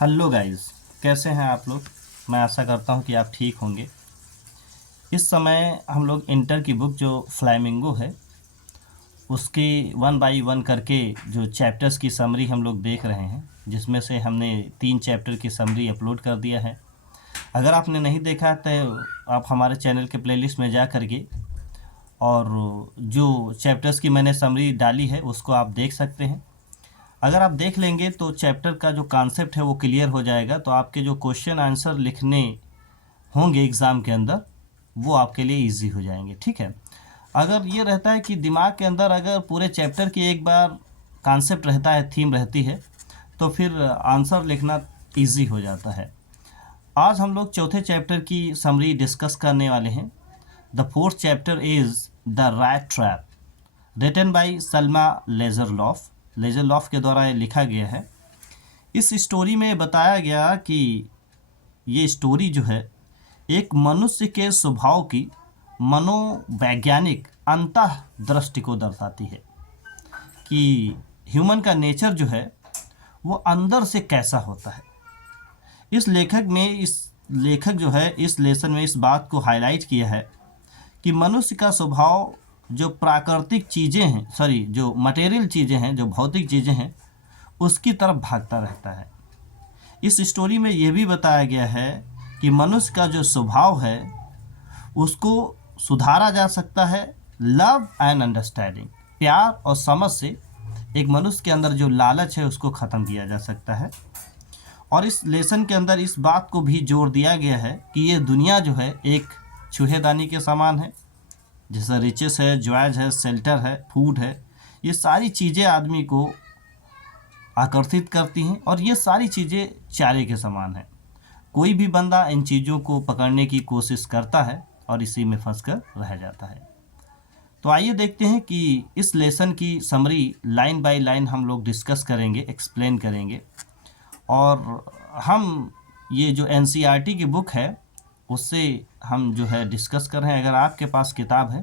Hello guys, कैसे हैं आप लोग। मैं आशा करता हूं कि आप ठीक होंगे। इस समय हम लोग इंटर की बुक जो फ्लैमिंगो है उसकी 1 बाय 1 करके जो चैप्टर्स की समरी हम लोग देख रहे हैं, जिसमें से हमने 3 चैप्टर की समरी अपलोड कर दिया है। अगर आपने नहीं देखा तो आप हमारे चैनल के प्लेलिस्ट में जा करके और जो चैप्टर्स की मैंने समरी डाली है उसको आप देख सकते हैं। अगर आप देख लेंगे तो चैप्टर का जो कॉन्सेप्ट है वो क्लियर हो जाएगा, तो आपके जो क्वेश्चन आंसर लिखने होंगे एग्ज़ाम के अंदर वो आपके लिए इजी हो जाएंगे। ठीक है। अगर ये रहता है कि दिमाग के अंदर अगर पूरे चैप्टर की एक बार कॉन्सेप्ट रहता है, थीम रहती है, तो फिर आंसर लिखना इजी हो जाता है। आज हम लोग चौथे चैप्टर की समरी डिस्कस करने वाले हैं। The fourth chapter is the rat trap, written by Selma Lagerlof. Lagerlof के द्वारा ये लिखा गया है। इस स्टोरी में बताया गया कि ये स्टोरी जो है एक मनुष्य के स्वभाव की मनोवैज्ञानिक अंतः दृष्टि को दर्शाती है कि ह्यूमन का नेचर जो है वो अंदर से कैसा होता है। इस लेखक जो है इस लेसन में इस बात को हाईलाइट किया है कि मनुष्य का स्वभाव जो प्राकृतिक चीज़ें हैं, जो मटेरियल चीज़ें हैं, जो भौतिक चीज़ें हैं, उसकी तरफ भागता रहता है। इस स्टोरी में यह भी बताया गया है कि मनुष्य का जो स्वभाव है उसको सुधारा जा सकता है लव एंड अंडरस्टैंडिंग, प्यार और समझ से। एक मनुष्य के अंदर जो लालच है उसको ख़त्म किया जा सकता है। और इस लेसन के अंदर इस बात को भी जोर दिया गया है कि ये दुनिया जो है एक चूहेदानी के समान है। जैसे रिचेस है, जॉयज है, शेल्टर है, फूड है, ये सारी चीज़ें आदमी को आकर्षित करती हैं और ये सारी चीज़ें चारे के समान हैं। कोई भी बंदा इन चीज़ों को पकड़ने की कोशिश करता है और इसी में फंसकर रह जाता है। तो आइए देखते हैं कि इस लेसन की समरी लाइन बाय लाइन हम लोग डिस्कस करेंगे, एक्सप्लेन करेंगे। और हम ये जो एनसीईआरटी की बुक है उससे हम जो है डिस्कस कर रहे हैं। अगर आपके पास किताब है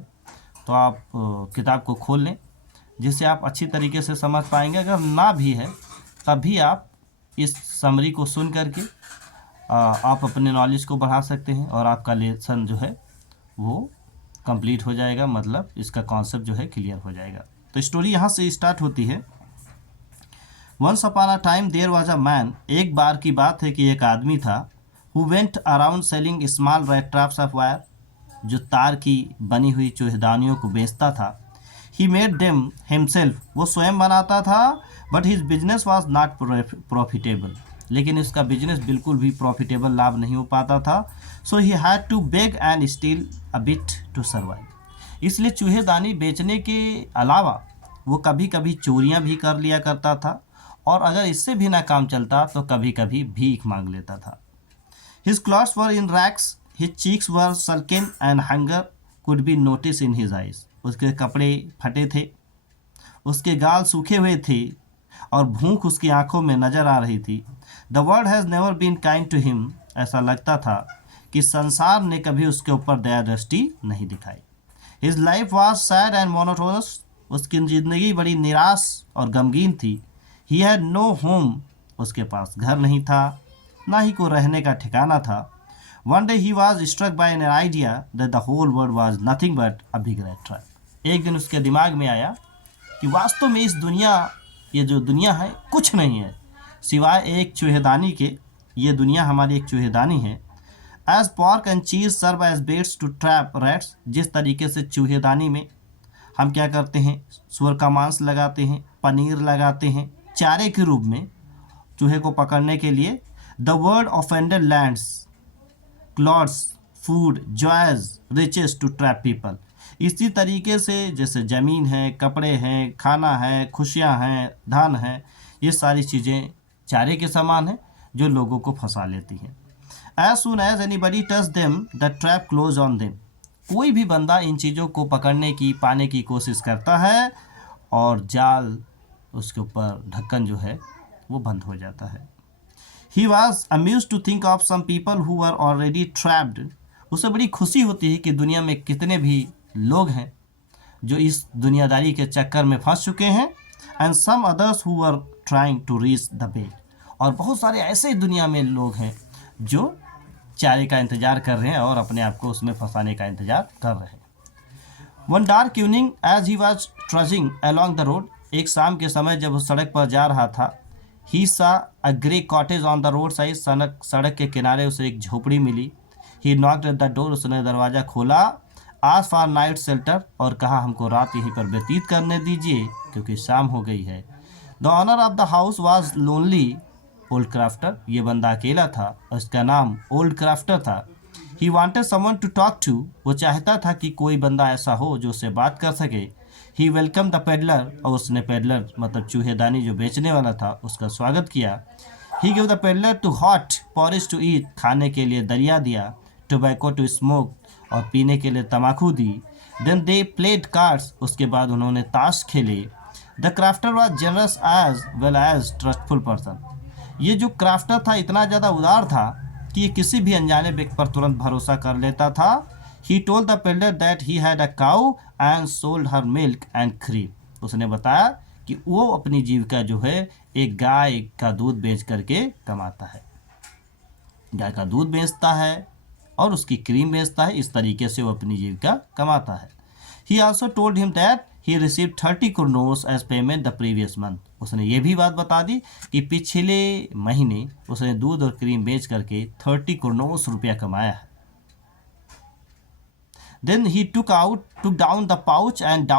तो आप किताब को खोल लें, जिससे आप अच्छी तरीके से समझ पाएंगे। अगर ना भी है तब भी आप इस समरी को सुन करके आप अपने नॉलेज को बढ़ा सकते हैं और आपका लेसन जो है वो कंप्लीट हो जाएगा, मतलब इसका कॉन्सेप्ट जो है क्लियर हो जाएगा। तो स्टोरी यहाँ से स्टार्ट होती है। Once upon a time there was a man, एक बार की बात है कि एक आदमी था, who went around selling small rat traps of wire, जो तार की बनी हुई चूहेदानियों को बेचता था। ही मेड देम हिमसेल्फ, वो स्वयं बनाता था, but his business was not profitable, लेकिन इसका बिजनेस बिल्कुल भी प्रॉफिटेबल लाभ नहीं हो पाता था। So he had to beg and steal a bit to survive, इसलिए चूहेदानी बेचने के अलावा वो कभी कभी चोरियां भी कर लिया करता था, और अगर इससे भी ना काम चलता तो कभी कभी भीख मांग लेता था। His clothes were in rags, his cheeks were sunken and hunger could be noticed in his eyes. उसके कपड़े फटे थे, उसके गाल सूखे हुए थे और भूख उसकी आंखों में नजर आ रही थी। The world has never been kind to him. ऐसा लगता था कि संसार ने कभी उसके ऊपर दया दृष्टि नहीं दिखाई। His life was sad and monotonous. उसकी ज़िंदगी बड़ी निराश और गमगीन थी। He had no home. उसके पास घर नहीं था, ना ही को रहने का ठिकाना था। One day he was struck by an idea that the whole world was nothing but a big rat trap. एक दिन उसके दिमाग में आया कि वास्तव में ये जो दुनिया है कुछ नहीं है सिवाय एक चूहेदानी के। ये दुनिया हमारी एक चूहेदानी है। As pork and cheese serve as baits to trap rats, जिस तरीके से चूहेदानी में हम क्या करते हैं, सुअर का मांस लगाते हैं, पनीर लगाते हैं चारे के रूप में चूहे को पकड़ने के लिए। The word offended lands, clothes, food, joys, riches to trap people. इसी तरीके से जैसे ज़मीन है, कपड़े हैं, खाना है, खुशियाँ हैं, धन है, ये सारी चीज़ें चारे के समान हैं जो लोगों को फंसा लेती हैं। As soon as anybody touch them, the trap close on them. कोई भी बंदा इन चीज़ों को पकड़ने की, पाने की कोशिश करता है और जाल उसके ऊपर ढक्कन जो है वो बंद हो जाता है। He was amused to think of some people who were already trapped. उसे बड़ी खुशी होती है कि दुनिया में कितने भी लोग हैं जो इस दुनियादारी के चक्कर में फंस चुके हैं। And some others who were trying to reach the bait. और बहुत सारे ऐसे दुनिया में लोग हैं जो चारे का इंतज़ार कर रहे हैं और अपने आप को उसमें फंसाने का इंतज़ार कर रहे हैं। One dark evening as he was trudging along the road, एक शाम के समय जब वो सड़क पर जा रहा था, he saw a grey cottage on the road side, सड़क के किनारे उसे एक झोपड़ी मिली। He knocked at the door, उसने दरवाज़ा खोला। आज फॉर नाइट शेल्टर, और कहा हमको रात यहीं पर व्यतीत करने दीजिए क्योंकि शाम हो गई है। The owner of the house was lonely old crofter, ये बंदा अकेला था और इसका नाम ओल्ड क्राफ्टर था। He wanted someone to talk to, वो चाहता था कि कोई बंदा ऐसा हो जो उससे बात कर सके। ही वेलकम द पेडलर, और उसने पेडलर मतलब चूहेदानी जो बेचने वाला था उसका स्वागत किया। He give the peddler to hot porridge to eat, खाने के लिए दरिया दिया। टोबैको टू स्मोक, और पीने के लिए तम्बाकू दी। देन दे प्लेड कार्ड्स, उसके बाद उन्होंने ताश खेले। The crofter was generous as well as trustful person, ये जो क्राफ्टर था इतना ज़्यादा उदार था कि ये किसी भी अनजाने व्यक्ति पर तुरंत भरोसा कर लेता था। He told the peddler that he had a cow and sold her milk and cream, उसने बताया कि वो अपनी जीविका जो है एक गाय का दूध बेच करके कमाता है, गाय का दूध बेचता है और उसकी क्रीम बेचता है, इस तरीके से वो अपनी जीविका कमाता है। He also told him that he receive 30 kronor as payment the previous month, उसने ये भी बात बता दी कि पिछले महीने उसने दूध और क्रीम बेच करके 30 कुर्नोस रुपया कमाया है। Then he took down the pouch and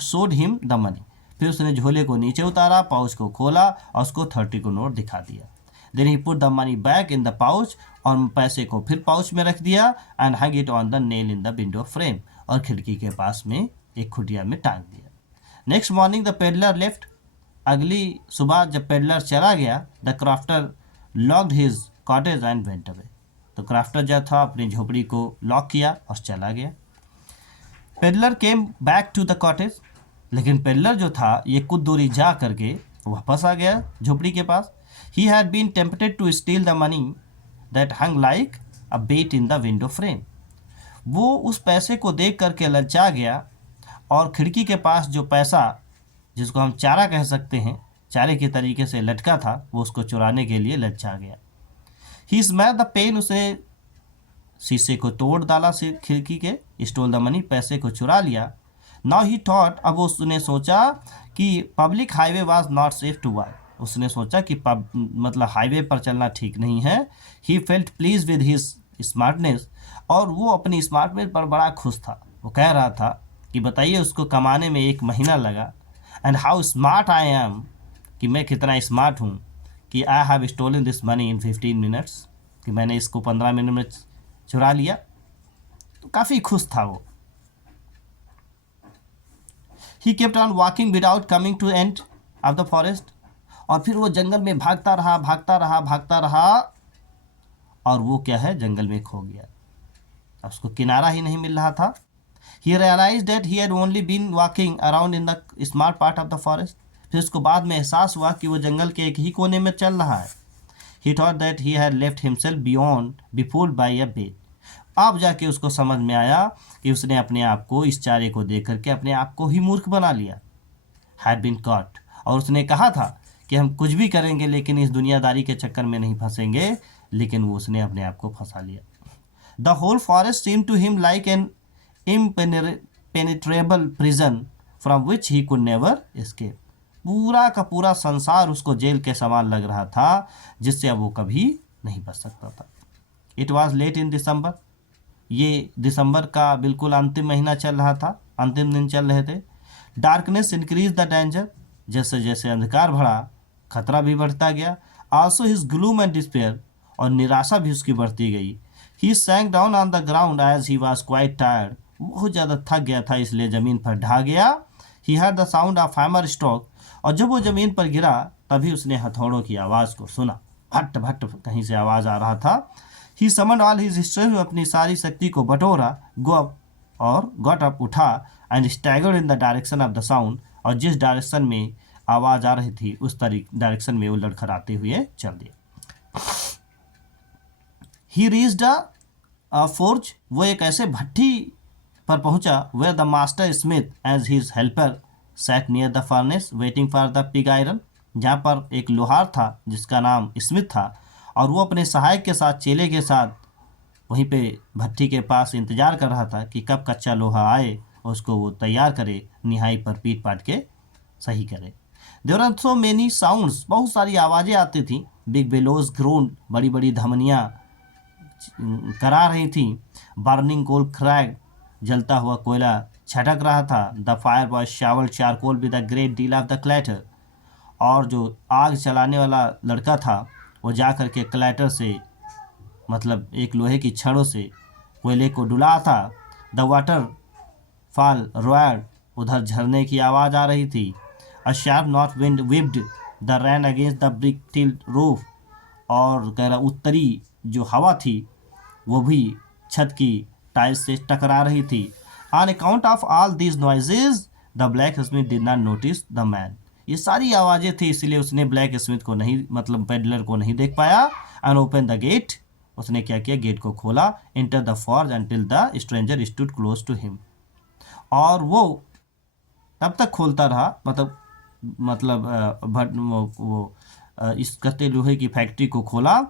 showed him the money, फिर उसने झोले को नीचे उतारा, पाउच को खोला और उसको 30 को नोट दिखा दिया। Then he put the money back in the pouch, और पैसे को फिर पाउच में रख दिया। And hang it on the nail in the window frame, और खिड़की के पास में एक खुटिया में टांग दिया। Next morning the peddler left, अगली सुबह जब पेडलर चला गया, the crafter locked his cottage and went away, तो क्राफ्टर जो था अपनी झोपड़ी को लॉक किया और चला गया। Peddler came back to the cottage, लेकिन पेडलर जो था ये कुछ दूरी जा करके वापस आ गया झोपड़ी के पास। He had been tempted to steal the money that hung like a bait in the window frame, वो उस पैसे को देख करके ललचा गया और खिड़की के पास जो पैसा, जिसको हम चारा कह सकते हैं, चारे के तरीके से लटका था, वो उसको चुराने के लिए ललचा गया। ही स्मैश द पेन, उसे शीशे को तोड़ डाला से खिड़की के, स्टोल द मनी, पैसे को चुरा लिया। नाउ ही थॉट, अब उसने सोचा कि public highway was not safe to way, उसने सोचा कि मतलब हाईवे पर चलना ठीक नहीं है। He felt please with his smartness, और वो अपनी स्मार्टनेस पर बड़ा खुश था। वो कह रहा था कि बताइए उसको कमाने में 1 महीना लगा, and how smart I am, कि मैं कितना स्मार्ट हूँ, कि I have stolen this money in 15 minutes, कि मैंने इसको 15 मिनट में चुरा लिया। तो काफ़ी खुश था वो। He kept on walking without coming to end of the forest, और फिर वो जंगल में भागता रहा भागता रहा भागता रहा, और वो क्या है, जंगल में खो गया। अब उसको किनारा ही नहीं मिल रहा था। He realize that he had only been walking around in the smart part of the forest, फिर उसको बाद में एहसास हुआ कि वो जंगल के एक ही कोने में चल रहा है। He thought that he had left himself beyond be fooled by a bait, अब जाके उसको समझ में आया कि उसने अपने आप को इस चारे को देख करके अपने आप को ही मूर्ख बना लिया। हैड बीन कॉट, और उसने कहा था कि हम कुछ भी करेंगे लेकिन इस दुनियादारी के चक्कर में नहीं फंसेंगे, लेकिन वो उसने अपने आप को फंसा लिया। The whole forest seem to him like an impenetrable prison from which he could never escape, पूरा का पूरा संसार उसको जेल के समान लग रहा था जिससे अब वो कभी नहीं बच सकता था। इट वॉज लेट इन दिसंबर, ये दिसंबर का बिल्कुल अंतिम महीना चल रहा था, अंतिम दिन चल रहे थे। डार्कनेस इंक्रीज द डेंजर, जैसे जैसे अंधकार बढ़ा खतरा भी बढ़ता गया। Also his gloom and despair, और निराशा भी उसकी बढ़ती गई। He sank down on the ground as he was quite tired, बहुत ज़्यादा थक गया था इसलिए ज़मीन पर ढा गया। He had the sound of hammer stroke, और जब वो ज़मीन पर गिरा तभी उसने हथौड़ों की आवाज़ को सुना, भट्ट भट्ट कहीं से आवाज़ आ रहा था। ही समन ऑल हिज स्ट्रेंथ, अपनी सारी शक्ति को बटोरा, गो अप, और गॉट अप, उठा, and staggered in the direction of the sound, और जिस डायरेक्शन में आवाज़ आ रही थी उस डायरेक्शन में वो लड़खड़ाते हुए चल दिया। ही रीच्ड अ फोर्ज, वो एक ऐसे भट्टी पर पहुंचा where the master smith as his helper sat near the furnace waiting for the pig iron, जहाँ पर एक लोहार था जिसका नाम स्मिथ था, और वो अपने सहायक के साथ, चेले के साथ वहीं पे भट्ठी के पास इंतजार कर रहा था कि कब कच्चा लोहा आए और उसको वो तैयार करे, निहाई पर पीट पाट के सही करे। There are so many sounds, बहुत सारी आवाज़ें आती थी। बिग बेलोज ग्रोन, बड़ी बड़ी धमनियाँ करा रही थी। बर्निंग कोल क्रैक, जलता हुआ कोयला छटक रहा था। The fire boy shovel charcoal with a great deal of the clatter, और जो आग चलाने वाला लड़का था वो जा कर के क्लैटर से, मतलब एक लोहे की छड़ों से कोयले को डुला था। द वाटर फॉल रॉयड, उधर झरने की आवाज़ आ रही थी। A sharp north wind whipped the rain against the brick tiled roof, और कह रहा उत्तरी जो हवा थी वो भी छत की टाइल्स से टकरा रही थी। On account of all these noises the black Smith did not notice the man, ये सारी आवाज़ें थी इसलिए उसने ब्लैक स्मिथ को नहीं, मतलब पेडलर को नहीं देख पाया। एंड ओपन द गेट, उसने क्या किया, गेट को खोला। Enter the forge until the stranger stood close to him, और वो तब तक खोलता रहा, इस कत्ते लोहे की फैक्ट्री को खोला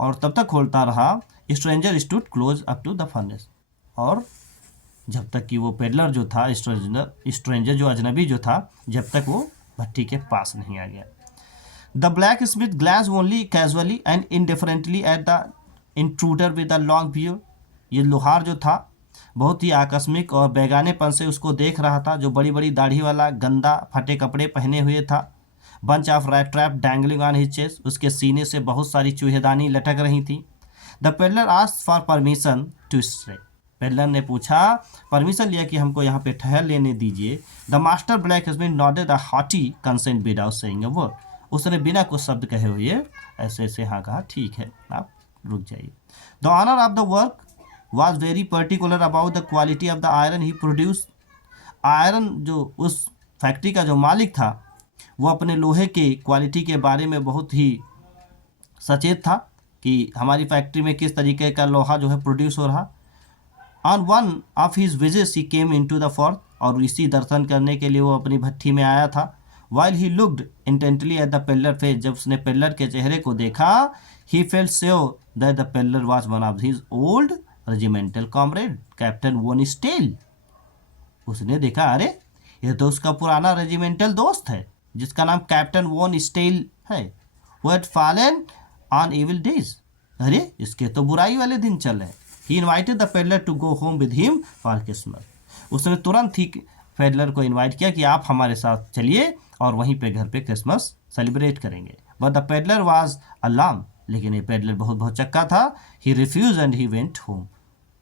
और तब तक खोलता रहा। Stranger stood close up to the furnace, और जब तक कि वो पेडलर जो था, स्ट्रेंजर जो अजनबी जो था, जब तक वो भट्टी के पास नहीं आ गया। The black Smith glass only casually and indifferently at the intruder with the long view, ये लोहार जो था बहुत ही आकस्मिक और बेगानेपन से उसको देख रहा था, जो बड़ी बड़ी दाढ़ी वाला गंदा फटे कपड़े पहने हुए था। Bunch of rat trap dangling on his chest, उसके सीने से बहुत सारी चूहेदानी लटक रही थी। The peddler asked for permission to stay, peddler ने पूछा, परमिशन लिया कि हमको यहाँ पे ठहर लेने दीजिए। The master black has been nodded a hearty consent without saying a word, उसने बिना कुछ शब्द कहे हुए ऐसे ऐसे हाँ कहा, ठीक है आप रुक जाइए। The owner of the work was very particular about the quality of the iron he produce, iron जो उस फैक्ट्री का जो मालिक था वो अपने लोहे के क्वालिटी के बारे में बहुत ही सचेत था कि हमारी फैक्ट्री में किस तरीके का लोहा जो है प्रोड्यूस हो रहा। On one of his visits he came into the fort, और इसी दर्शन करने के लिए वो अपनी भट्ठी में आया था। While he looked intently at the peddler face, जब उसने पेलर के चेहरे को देखा, he felt sure that the peddler was one of his old regimental comrade captain von Stahle. उसने देखा अरे ये तो उसका पुराना रेजिमेंटल दोस्त है जिसका नाम कैप्टन वोन स्टेल है। वो had fallen on evil days, अरे इसके तो बुराई वाले दिन चल रहे। He invited the peddler to go home with him for Christmas, उसने तुरंत ही पेडलर को इनवाइट किया कि आप हमारे साथ चलिए और वहीं पे घर पे क्रिसमस सेलिब्रेट करेंगे। But the peddler was alarm, लेकिन ये पेडलर बहुत बहुत चक्का था। He refuse and he went home,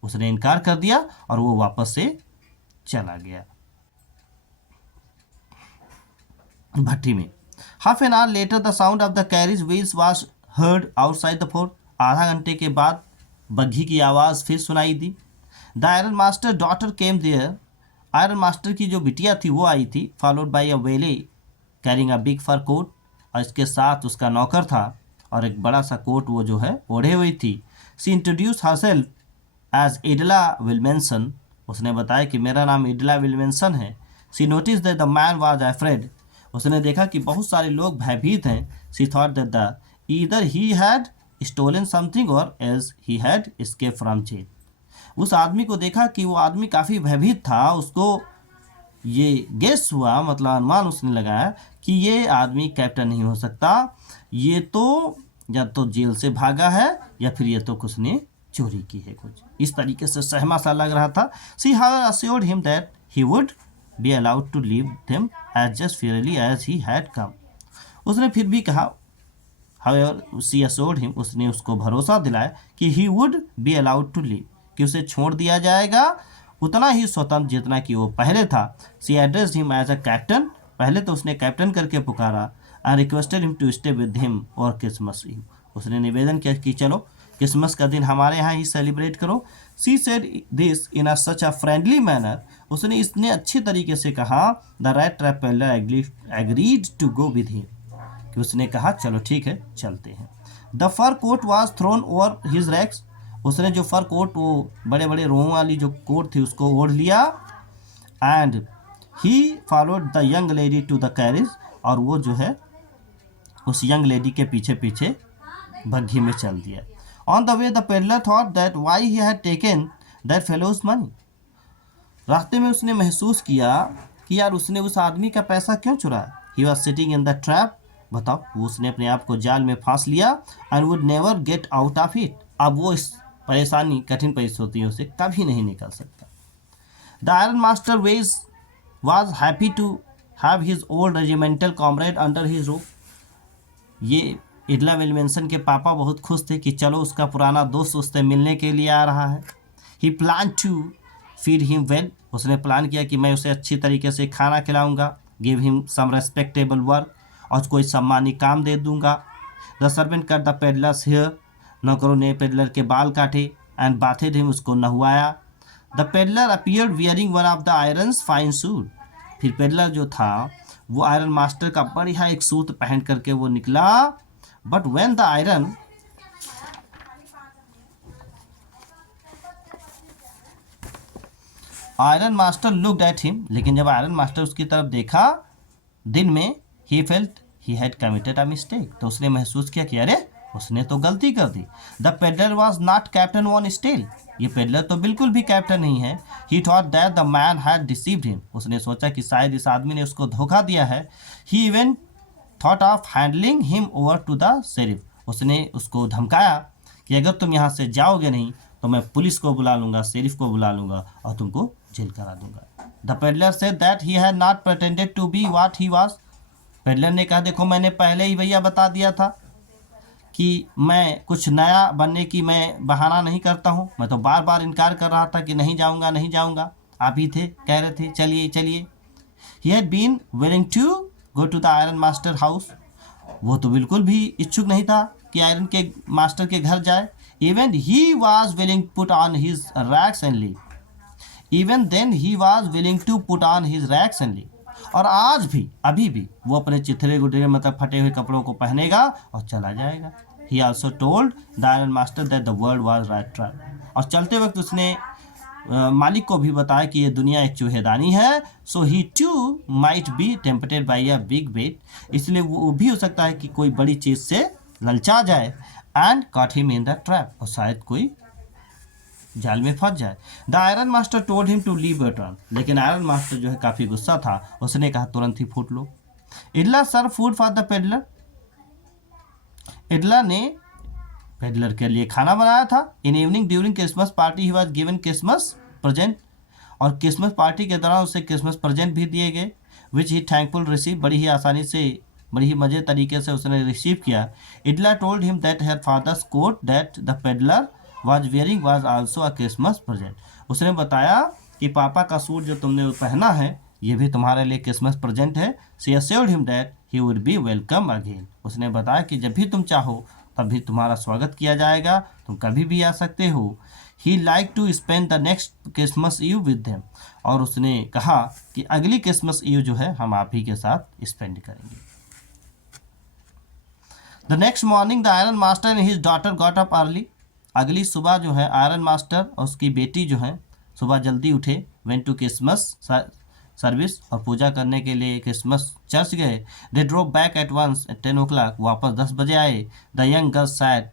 उसने इनकार कर दिया और वो वापस से चला गया भट्टी में। Half an hour later the sound of the carriage wheels was heard outside the fort, आधा घंटे के बाद बग्घी की आवाज़ फिर सुनाई दी। The iron master daughter came there, iron master की जो बिटिया थी वो आई थी। Followed by a valet carrying a big fur coat, और इसके साथ उसका नौकर था और एक बड़ा सा कोट वो जो है ओढ़े हुई थी। She introduce herself as Edla Willmansson, उसने बताया कि मेरा नाम इडला विलमेंसन है। She notice that the man was afraid, उसने देखा कि बहुत सारे लोग भयभीत हैं। She thought that the either he had stolen something or else he had escape from jail, उस आदमी को देखा कि वो आदमी काफ़ी भयभीत था। उसको ये गेस हुआ, मतलब अनुमान उसने लगाया कि ये आदमी कैप्टन नहीं हो सकता, ये तो या तो जेल से भागा है या फिर ये तो कुछ ने चोरी की है, कुछ इस तरीके से सहमा सा लग रहा था। See how assured him that he would be allowed to leave them as just freely as he had come, उसने फिर भी कहा, however she assured him, उसने उसको भरोसा दिलाया कि he would be allowed to leave, कि उसे छोड़ दिया जाएगा उतना ही स्वतंत्र जितना कि वो पहले था। She addressed him as a captain, पहले तो उसने कैप्टन करके पुकारा। And requested him to stay with him और क्रिसमस ईव, उसने निवेदन किया कि चलो क्रिसमस का दिन हमारे यहाँ ही सेलिब्रेट करो। She said this in a such a friendly manner, उसने इतने अच्छे तरीके से कहा। The rat trapper agreed to go with him, कि उसने कहा चलो ठीक है चलते हैं। The fur coat was thrown over his racks, उसने जो फर कोट, वो बड़े बड़े रोहों वाली जो कोट थी उसको ओढ़ लिया। And he followed the young lady to the carriage, और वो जो है उस यंग लेडी के पीछे पीछे बग्घी में चल दिया। On the way the peddler thought that why he had taken that fellows money. रास्ते में उसने महसूस किया कि यार उसने उस आदमी का पैसा क्यों चुराया। He was sitting in the trap. बताओ, वो उसने अपने आप को जाल में फांस लिया and would never get out of it. अब वो इस परेशानी, कठिन परिस्थितियों से कभी नहीं निकल सकता। The iron master was was happy to have his old regimental comrade under his roof. ये इडला विल्यमसन के पापा बहुत खुश थे कि चलो उसका पुराना दोस्त उससे मिलने के लिए आ रहा है। He plan to feed him well. उसने प्लान किया कि मैं उसे अच्छी तरीके से खाना खिलाऊंगा, give him some respectable work, और कोई सम्मानी काम दे दूंगा। The servant cut the peddler's hair. नौकरों ने पेडलर के बाल काटे एंड बाथेड हिम, उसको नहवाया। The peddler appeared wearing one of the irons fine suit. फिर पेडलर जो था वो आयरन मास्टर का बढ़िया एक सूट पहन करके वो निकला। But when the iron master looked at him, लेकिन जब आयरन मास्टर उसकी तरफ देखा दिन में, he felt he had committed a mistake, तो उसने महसूस किया कि अरे उसने तो गलती कर दी। The peddler was not captain von Stahle. ये पेडलर तो बिल्कुल भी कैप्टन नहीं है। He thought that the man had deceived him. उसने सोचा कि शायद इस आदमी ने उसको धोखा दिया है। He even thought of handling him over to the sheriff. उसने उसको धमकाया कि अगर तुम यहाँ से जाओगे नहीं तो मैं पुलिस को बुला लूँगा, शेरिफ को बुला लूँगा और तुमको जेल करा दूंगा। The peddler said that he had not pretended to be what he was. Peddler ने कहा, देखो मैंने पहले ही भैया बता दिया था कि मैं कुछ नया बनने की मैं बहाना नहीं करता हूँ। मैं तो बार बार इनकार कर रहा था कि नहीं जाऊँगा नहीं जाऊँगा, आप ही थे कह रहे थे चलिए चलिए। He had been willing to go to the iron master house. वो तो बिल्कुल भी इच्छुक नहीं था कि आयरन के मास्टर के घर जाए। Even he was willing put on his rags and leave. Even then he was willing to put on his rags and leave. और आज भी, अभी भी वो अपने चिथड़े गुथड़े मतलब फटे हुए कपड़ों को पहनेगा और चला जाएगा। ही also told the iron master that the world was right trap. और चलते वक्त उसने मालिक को भी बताया कि ये दुनिया एक चूहेदानी है। So he too might be tempted by a big bait. इसलिए वो भी हो सकता है कि कोई बड़ी चीज़ से ललचा जाए। And caught him in the trap, और शायद कोई जाल में फंस जाए। The iron master told him to leave your turn. लेकिन आयरन मास्टर जो है काफ़ी गुस्सा था। उसने कहा तुरंत ही फूट लो। Edla serve food for the peddler. Edla ने पेडलर के लिए खाना बनाया था। In evening during Christmas party he was given Christmas present. और क्रिसमस पार्टी के दौरान उसे क्रिसमस प्रेजेंट भी दिए गए, विच ही थैंकफुल रिसीव। बड़ी ही आसानी से, बड़ी ही मजे तरीके से उसने रिसीव किया। Edla told him that her father's coat that the peddler was wearing was also a Christmas present. उसने बताया कि पापा का सूट जो तुमने पहना है ये भी तुम्हारे लिए क्रिसमस प्रेजेंट है। She assured him that he would be welcome again. उसने बताया कि जब भी तुम चाहो तब भी तुम्हारा स्वागत किया जाएगा, तुम कभी भी आ सकते हो। He like to spend the next Christmas Eve with them. और उसने कहा कि अगली क्रिसमस ईव जो है हम आप ही के साथ स्पेंड करेंगे। The next morning the iron master and his daughter got up early. अगली सुबह जो है आयरन मास्टर और उसकी बेटी जो है सुबह जल्दी उठे। वेंट टू क्रिसमस सर्विस, और पूजा करने के लिए क्रिसमस चर्च गए। They drove back at once at 10 o'clock। वापस 10 बजे आए। The young girl sat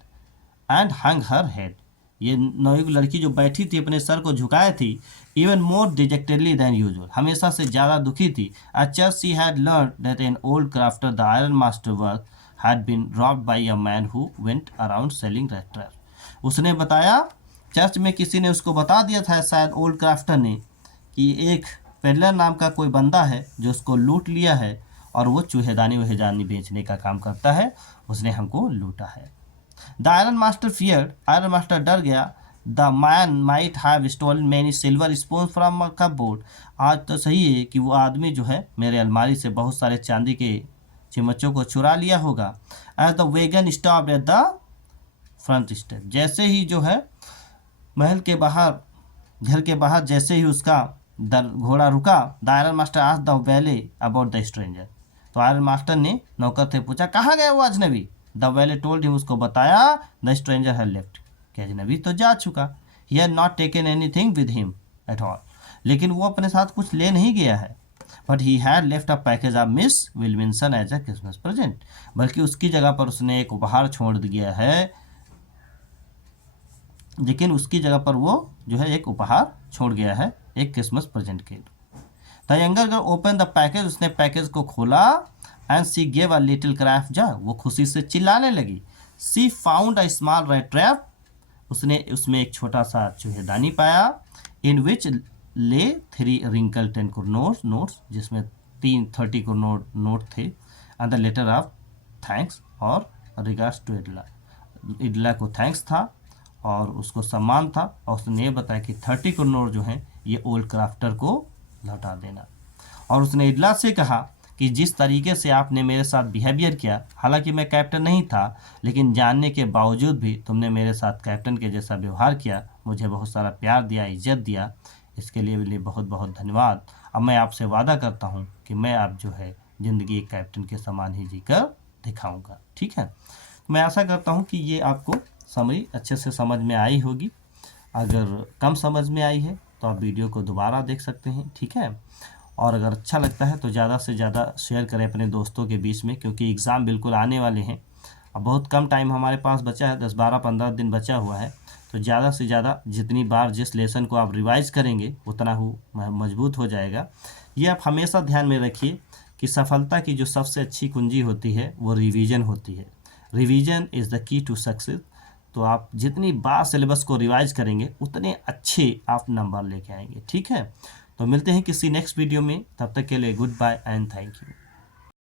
and hung her head. ये नौयुग लड़की जो बैठी थी अपने सर को झुकाए थी। Even more dejectedly than usual, हमेशा से ज़्यादा दुखी थी। At church she had learn that an old crofter the iron master work had been robbed by a man who went around selling rat trap. उसने बताया चर्च में किसी ने उसको बता दिया था, शायद ओल्ड क्राफ्टर ने, कि एक पेडलर नाम का कोई बंदा है जो उसको लूट लिया है और वो चूहेदानी वहेदानी बेचने का काम करता है, उसने हमको लूटा है। The iron master feared. Iron master डर गया। The man might have stolen many silver spoon from a cupboard. आज तो सही है कि वो आदमी जो है मेरे अलमारी से बहुत सारे चांदी के चम्मचों को चुरा लिया होगा। As the wagon stopped at the front step. जैसे ही जो है महल के बाहर, घर के बाहर जैसे ही उसका घोड़ा रुका, the iron master asked the valet about the stranger. तो आयरन मास्टर ने नौकर से पूछा कहाँ गया वो अजनबी। द वैले टोल्ड हिम, उसको बताया द स्ट्रेंजर हैड लेफ्ट, कि अजनबी तो जा चुका। He had not taken anything with him at all. लेकिन वो अपने साथ कुछ ले नहीं गया है। But he had left a package of Miss Wilkinson as a Christmas present, बल्कि उसकी जगह पर उसने एक उपहार छोड़ दिया है, लेकिन उसकी जगह पर वो जो है एक उपहार छोड़ गया है एक क्रिसमस प्रेजेंट के। The younger girl open the package, उसने पैकेज को खोला, and she gave a little craft jar, वो खुशी से चिल्लाने लगी। She found a small rat trap, उसने उसमें एक छोटा सा चूहेदानी पाया, इन विच ले 3 रिंकल 10 नोट्स, जिसमें 30 नोट थे, and the letter of thanks और रिगार्ड्स टू इडला, इडला को थैंक्स था और उसको सम्मान था, और उसने ये बताया कि 30 करोड़ जो हैं ये ओल्ड क्राफ्टर को लौटा देना। और उसने इडला से कहा कि जिस तरीके से आपने मेरे साथ बिहेवियर किया, हालांकि मैं कैप्टन नहीं था, लेकिन जानने के बावजूद भी तुमने मेरे साथ कैप्टन के जैसा व्यवहार किया, मुझे बहुत सारा प्यार दिया, इज्जत दिया, इसके लिए बहुत बहुत धन्यवाद। अब मैं आपसे वादा करता हूँ कि मैं आप जो है ज़िंदगी एक कैप्टन के समान ही जीकर दिखाऊंगा। ठीक है, मैं आशा करता हूँ कि ये आपको समरी अच्छे से समझ में आई होगी। अगर कम समझ में आई है तो आप वीडियो को दोबारा देख सकते हैं। ठीक है, और अगर अच्छा लगता है तो ज़्यादा से ज़्यादा शेयर करें अपने दोस्तों के बीच में, क्योंकि एग्ज़ाम बिल्कुल आने वाले हैं। अब बहुत कम टाइम हमारे पास बचा है, 10, 12, 15 दिन बचा हुआ है, तो ज़्यादा से ज़्यादा जितनी बार जिस लेसन को आप रिवाइज़ करेंगे उतना मजबूत हो जाएगा। ये आप हमेशा ध्यान में रखिए कि सफलता की जो सबसे अच्छी कुंजी होती है वो रिवीजन होती है। Revision is the key to success. तो आप जितनी बार सिलेबस को रिवाइज करेंगे उतने अच्छे आप नंबर लेके आएंगे। ठीक है, तो मिलते हैं किसी नेक्स्ट वीडियो में, तब तक के लिए goodbye and thank you.